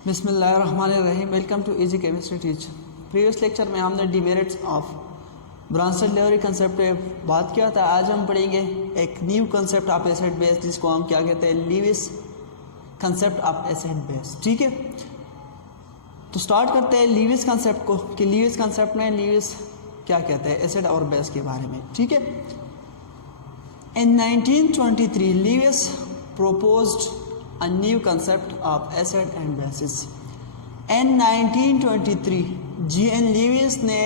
बिस्मिल्लाहिर्रहमानिर्रहीम। Welcome to easy chemistry teach. Previous lecture में हमने demerits of Bronsted Lowry concept पे बात किया था। आज हम पढ़ेंगे एक new concept of acid base, जिसको हम क्या कहते हैं, Lewis concept of acid base. ठीक है, तो स्टार्ट करते हैं लीविस कंसेप्ट को कि लीविस कंसेप्ट में लीविस क्या कहते हैं एसिड और बेस के बारे में। ठीक है, इन 1923 Lewis proposed a new concept of acid and bases. In 1923 G.N. Lewis ने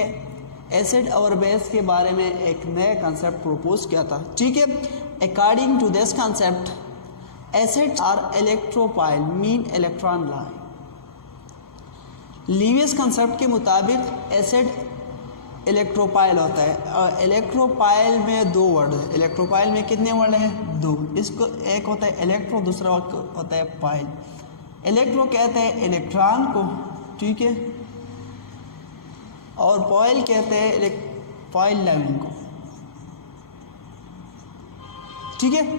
एसिड और बेस के बारे में एक नया कंसेप्ट प्रपोज किया था। ठीक है, according to this concept acids are electrophile mean electron line. Lewis concept के मुताबिक एसिड इलेक्ट्रोफाइल होता है। इलेक्ट्रोफाइल में दो वर्ड है। इलेक्ट्रोफाइल में कितने वर्ड हैं? दो। इसको एक होता है इलेक्ट्रो, दूसरा होता है फाइल। इलेक्ट्रो कहते हैं इलेक्ट्रॉन को, ठीक है, और फाइल कहते हैं फाइल लाइन को। ठीक है,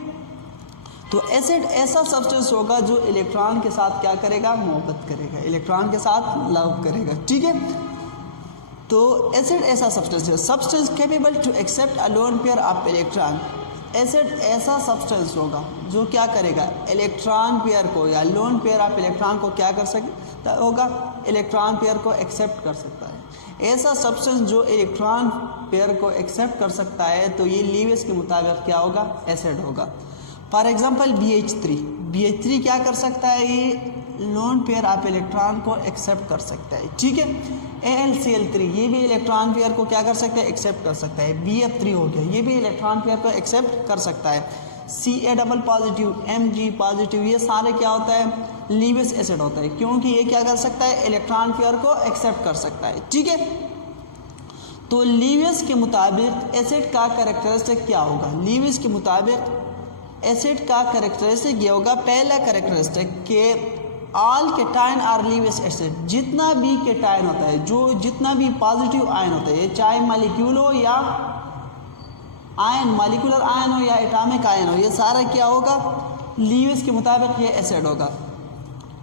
तो एसिड ऐसा सब्सटेंस होगा जो इलेक्ट्रॉन के साथ क्या करेगा? मोहब्बत करेगा, इलेक्ट्रॉन के साथ लव करेगा। ठीक है, तो एसिड ऐसा सब्सटेंस है, substance capable to accept a lone pair of electron. Acid ऐसा सब्सटेंस होगा जो क्या करेगा? इलेक्ट्रॉन पेयर को या लोन पेयर ऑफ इलेक्ट्रॉन को क्या कर सकता होगा? इलेक्ट्रॉन पेयर को एक्सेप्ट कर सकता है। ऐसा सब्सटेंस जो इलेक्ट्रॉन पेयर को एक्सेप्ट कर सकता है, तो ये लीविस के मुताबिक क्या होगा? एसिड होगा। फॉर एग्जाम्पल BH3 क्या कर सकता है? ये लोन पेयर ऑफ इलेक्ट्रॉन को एक्सेप्ट कर सकता है। ठीक है, AlCl3 ये भी इलेक्ट्रॉन पेयर को क्या कर सकता है? एक्सेप्ट कर सकता है। BF3 हो गया, ये भी इलेक्ट्रॉन पेयर को एक्सेप्ट कर सकता है। Ca double positive, Mg positive, ये सारे क्या होता है? लीविस एसिड होता है, क्योंकि ये क्या कर सकता है? इलेक्ट्रॉन पेयर को एक्सेप्ट कर सकता है। ठीक है, तो लीविस के मुताबिक एसिड का कैरेक्टरिस्टिक क्या होगा? लीविस के मुताबिक एसिड का कैरेक्टरिस्टिक ये होगा, पहला कैरेक्टरिस्टिक के all cation are Lewis acid. जितना भी केटाइन होता है, जो जितना भी पॉजिटिव आयन होता है, चाहे मॉलिक्यूल हो या आयन, मॉलिक्यूलर आयन हो या एटॉमिक आयन हो, ये सारा क्या होगा? लीविस के मुताबिक ये एसिड होगा।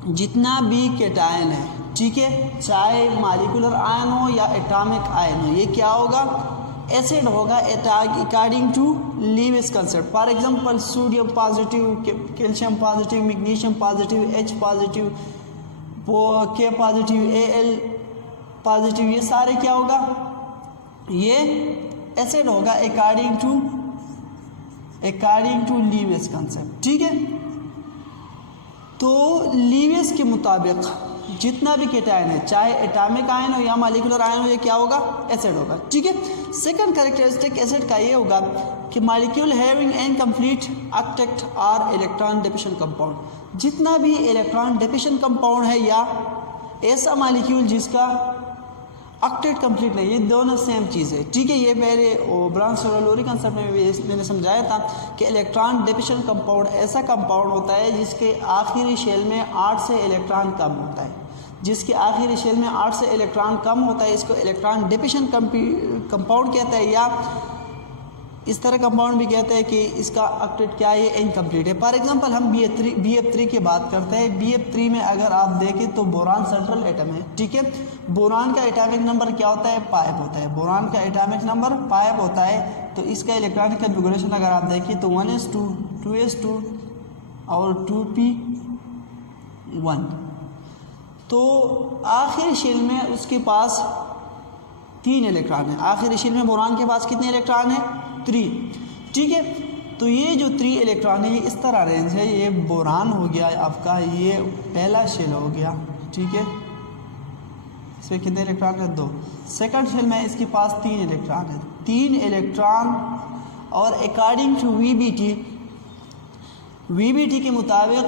जितना भी केटाइन है, ठीक है, चाहे मॉलिक्यूलर आयन हो या एटॉमिक आयन हो, ये क्या होगा? एसिड होगा according to Lewis concept. For example sodium positive, calcium positive, magnesium positive, H positive, K positive, Al positive, ये सारे क्या होगा? ये एसिड होगा अकॉर्डिंग टू लीविस कंसेप्ट। ठीक है, तो लीविस के मुताबिक जितना भी केटायन है, चाहे एटॉमिक आयन हो या मॉलिक्यूलर आयन हो, ये क्या होगा? एसिड होगा। ठीक है, सेकंड कैरेक्टरिस्टिक एसिड का ये होगा कि मॉलिक्यूल हैविंग इनकम्प्लीट ऑक्टेट और इलेक्ट्रॉन डिफिशन कंपाउंड। जितना भी इलेक्ट्रॉन डिफिशन कंपाउंड है या ऐसा मॉलिक्यूल जिसका ऑक्टेट कंप्लीट नहीं, ये दोनों सेम चीज़ है। ठीक है, ये पहले ब्रॉन्सन लेवरी कंसेप्ट में भी मैंने समझाया था कि इलेक्ट्रॉन डिफिशन कंपाउंड ऐसा कंपाउंड होता है जिसके आखिरी शेल में 8 से इलेक्ट्रॉन कम होता है। जिसके आखिरी शेल में 8 से इलेक्ट्रॉन कम होता है, इसको इलेक्ट्रॉन डिफिशन कंपाउंड कहते हैं, या इस तरह कंपाउंड भी कहते हैं कि इसका ऑक्टेट क्या है? इनकम्प्लीट है। फॉर एग्जांपल हम BF3 की बात करते हैं। BF3 में अगर आप देखें तो बोरान सेंट्रल एटम है। ठीक है, बोरान का एटॉमिक नंबर क्या होता है? 5 होता है। बोरान का एटॉमिक नंबर 5 होता है। तो इसका इलेक्ट्रॉनिक कन्फिगरेशन अगर आप देखें तो 1s2, 2s2 और 2p1। तो आखिरी शेल में उसके पास 3 इलेक्ट्रॉन है। आखिरी शेल में बोरान के पास कितने इलेक्ट्रॉन है? 3। ठीक है, तो ये जो 3 इलेक्ट्रॉन है, ये इस तरह रेंज है। ये बोरान हो गया आपका, ये पहला शेल हो गया। ठीक है, इसमें कितने इलेक्ट्रॉन है? 2। सेकंड शेल में इसके पास 3 इलेक्ट्रॉन है। 3 इलेक्ट्रॉन, और अकॉर्डिंग टू VBT के मुताबिक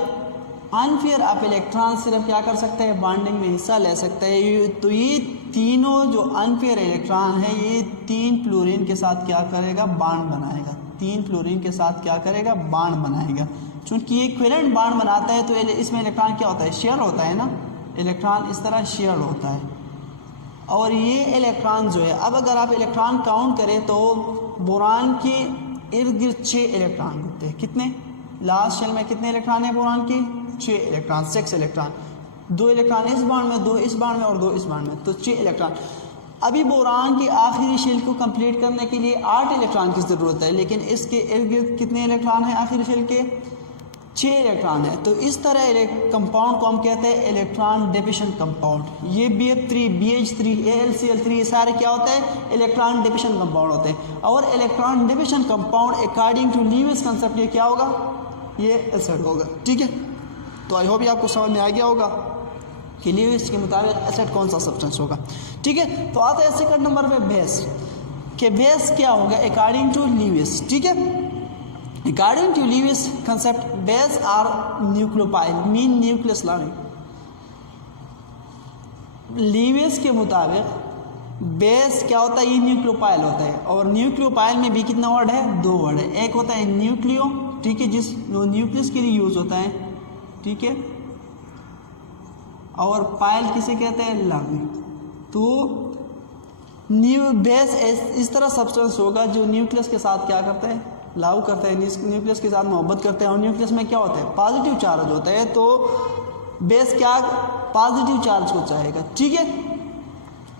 अनपेयर ऑफ इलेक्ट्रॉन सिर्फ क्या कर सकते हैं? बॉन्डिंग में हिस्सा ले सकते हैं। तो ये तीनों जो अनपेयर इलेक्ट्रॉन है, ये 3 फ्लोरीन के साथ क्या करेगा? बॉन्ड बनाएगा। 3 फ्लोरीन के साथ क्या करेगा? बॉन्ड बनाएगा। चूंकि ये कोवेलेंट बॉन्ड बनाता है, तो इसमें इलेक्ट्रॉन क्या होता है? शेयर होता है ना, इलेक्ट्रॉन इस तरह शेयर होता है। और ये इलेक्ट्रॉन जो है, अब अगर आप इलेक्ट्रॉन काउंट करें तो बोरान के इर्द गिर्द 6 इलेक्ट्रॉन होते हैं। कितने? लास्ट शेल में कितने इलेक्ट्रॉन है बोरान के? 6 इलेक्ट्रॉन, 6 इलेक्ट्रॉन। 2 इलेक्ट्रॉन इस बॉन्ड में, 2 इस बॉन्ड में और 2 इस बॉन्ड में, तो 6 इलेक्ट्रॉन। अभी बोरान की आखिरी शेल को कंप्लीट करने के लिए 8 इलेक्ट्रॉन की ज़रूरत है, लेकिन इसके इर्द गिर्द कितने इलेक्ट्रॉन हैं आखिरी शेल के? 6 इलेक्ट्रॉन है। तो इस तरह कंपाउंड को हम कहते हैं इलेक्ट्रॉन डिफिशिएंट कंपाउंड। ये BF3, BH3, AlCl3 ये सारे क्या होते हैं? इलेक्ट्रॉन डिफिशिएंट कंपाउंड होते हैं। और electron deficient compound according to Lewis concept ये क्या होगा? ये एसिड होगा। ठीक है, तो आई होप ये आपको समझ में आ गया होगा कि लीविस के मुताबिक एसिड कौन सा सब्सटेंस होगा। ठीक है, तो आता है सेकंड नंबर पे बेस, कि बेस क्या होगा अकॉर्डिंग टू लीविस। ठीक है, according to Lewis concept base are nucleophile mean nucleus loving. Lewis के मुताबिक बेस क्या होता है? ये न्यूक्लियोफाइल होता है। और न्यूक्लियोफाइल में भी कितना वर्ड है? 2 वर्ड है। एक होता है न्यूक्लियो, ठीक है, जिस न्यूक्लियस के लिए यूज होता है, ठीक है, और पाइल किसे कहते हैं? लविंग। तो बेस इस तरह सब्सटेंस होगा जो न्यूक्लियस के साथ क्या करता है? लव करता है, न्यूक्लियस के साथ मोहब्बत करते हैं। और न्यूक्लियस में क्या होता है? पॉजिटिव चार्ज होता है। तो बेस क्या पॉजिटिव चार्ज को चाहेगा। ठीक है,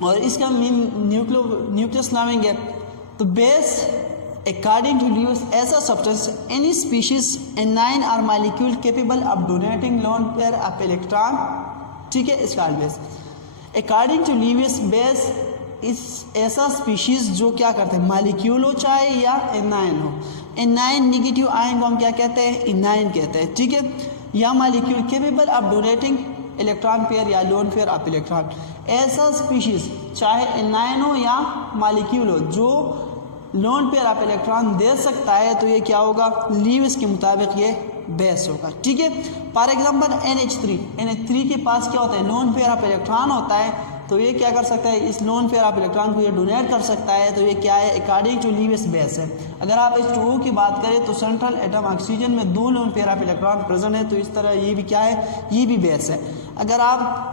और इसका मीन न्यूक्लियस लविंग है। तो बेस अकॉर्डिंग टू लीविस ऐसा substance any species anion or molecule capable of donating lone pair of electron, ठीक है, इसका base. According to Lewis base is ऐसा स्पीशीज जो क्या करते हैं? मॉलिक्यूल हो चाहे या एनाइन हो। एनाइन नेगेटिव आयन को हम क्या कहते हैं? इनाइन कहते हैं। ठीक है, या molecule capable of donating electron pair या लोन पेयर ऑफ इलेक्ट्रॉन। ऐसा स्पीशीज चाहे एनाइन हो या मॉलिक्यूल हो जो लोन पेयर ऑफ इलेक्ट्रॉन दे सकता है, तो ये क्या होगा? लीविस के मुताबिक ये बेस होगा। ठीक है, फॉर एग्जांपल NH3 के पास क्या होता है? लोन पेयर ऑफ इलेक्ट्रॉन होता है। तो ये क्या कर सकता है? इस लोन पेयर ऑफ इलेक्ट्रॉन को ये डोनेट कर सकता है। तो ये क्या है? अकॉर्डिंग टू लीविस बेस है। अगर आप H2O की बात करें तो सेंट्रल एटम ऑक्सीजन में 2 loan pair of electron present है। तो इस तरह ये भी क्या है? ये भी बेस है। अगर आप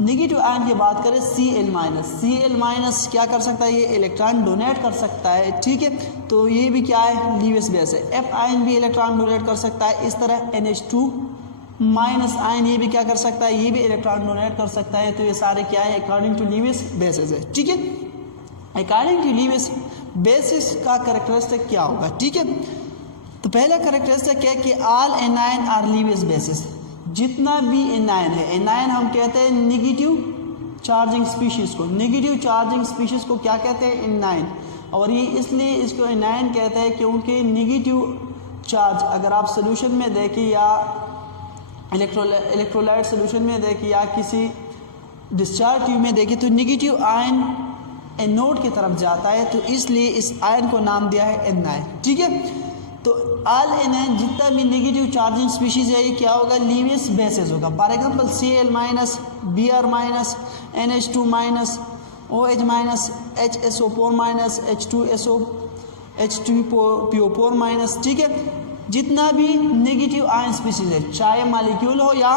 नेगेटिव आयन की बात करें Cl माइनस क्या कर सकता है? ये इलेक्ट्रॉन डोनेट कर सकता है। ठीक है, तो ये भी क्या है? लीविस बेस है। F आयन भी इलेक्ट्रॉन डोनेट कर सकता है। इस तरह NH2 माइनस आयन ये भी क्या कर सकता है? ये भी इलेक्ट्रॉन डोनेट कर सकता है। तो ये सारे क्या है? अकॉर्डिंग टू लीविस बेसिस है। ठीक है, अकॉर्डिंग टू लीविस बेसिस का कैरेक्टरिस्टिक क्या होगा? ठीक है, तो पहला कैरेक्टरिस्टिक है कि all anion are Lewis bases. जितना भी एनाइन है, एनाइन हम कहते हैं नेगेटिव चार्जिंग स्पीशीज को। नेगेटिव चार्जिंग स्पीशीज को क्या कहते हैं? एनाइन। और ये इसलिए इसको एनाइन कहते हैं क्योंकि नेगेटिव चार्ज अगर आप सोल्यूशन में देखें या इलेक्ट्रोलाइट सोल्यूशन में देखें या किसी डिस्चार्ज ट्यूब में देखें तो नेगेटिव आयन एनोड की तरफ जाता है। तो इसलिए इस आयन को नाम दिया है एनाइन। ठीक है, तो ऑल एनाइन जितना भी नेगेटिव चार्जिंग स्पीशीज है ये क्या होगा? लीविस बेसिस होगा। For example Cl minus, Br minus, NH2 minus, OH minus, HSO4 minus, H2PO4 minus. ठीक है, जितना भी नेगेटिव आयन स्पीशीज है चाहे मॉलिक्यूल हो या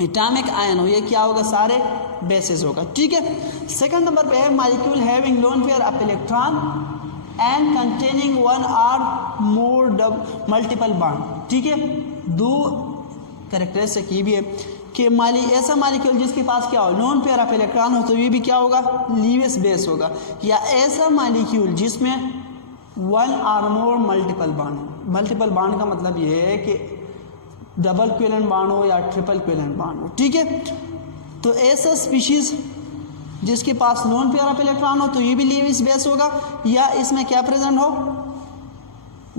एटॉमिक आयन हो, ये क्या होगा? सारे बेसिस होगा। ठीक है, सेकंड नंबर पे है molecule having loan pair of electron and containing 1 और मोर मल्टीपल बॉन्ड। ठीक है, 2 कैरेक्टरिस्टिक ये भी है कि ऐसा मॉलिक्यूल जिसके पास क्या हो? लोन पेयर ऑफ इलेक्ट्रॉन हो, तो ये भी क्या होगा? लीविस बेस होगा। या ऐसा मॉलिक्यूल जिसमें 1 और मोर मल्टीपल बॉन्ड। मल्टीपल बॉन्ड का मतलब ये है कि डबल कोवेलेंट बॉन्ड हो या ट्रिपल कोवेलेंट बॉन्ड हो। ठीक है, तो ऐसा स्पीशीज जिसके पास लोन पेयर ऑफ इलेक्ट्रॉन हो तो ये भी लीविस बेस होगा। या इसमें क्या प्रेजेंट हो?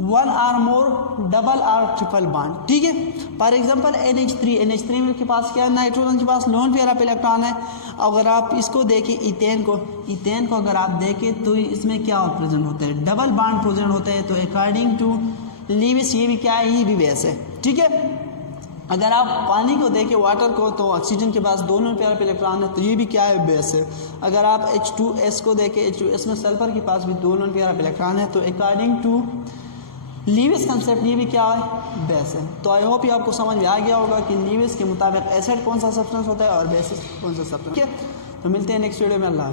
1 और मोर डबल और ट्रिपल बॉन्ड। ठीक है, फॉर एग्जांपल NH3 के पास क्या है? नाइट्रोजन के पास लोन पेयर ऑफ इलेक्ट्रॉन है। अगर आप इसको देखें इथेन को अगर आप देखें तो इसमें क्या प्रेजेंट होता है? डबल बॉन्ड प्रेजेंट होता है। तो अकॉर्डिंग टू लीविस ये भी क्या है? ये भी बेस है। ठीक है, अगर आप पानी को देखें, वाटर को, तो ऑक्सीजन के पास 2 लोन पेयर ऑफ इलेक्ट्रॉन है। तो ये भी क्या है? बेस है। अगर आप H2S को देखें, H2S में सल्फर के पास भी 2 लोन पेयर ऑफ इलेक्ट्रॉन है। तो अकॉर्डिंग टू लीविस कंसेप्ट ये भी क्या है? बेस है। तो आई होप ये आपको समझ में आ गया होगा कि लीविस के मुताबिक एसिड कौन सा सब्सटेंस होता है और बेसिस कौन सा सब्सटेंस। ठीक है, तो मिलते हैं नेक्स्ट वीडियो में। अल्लाह।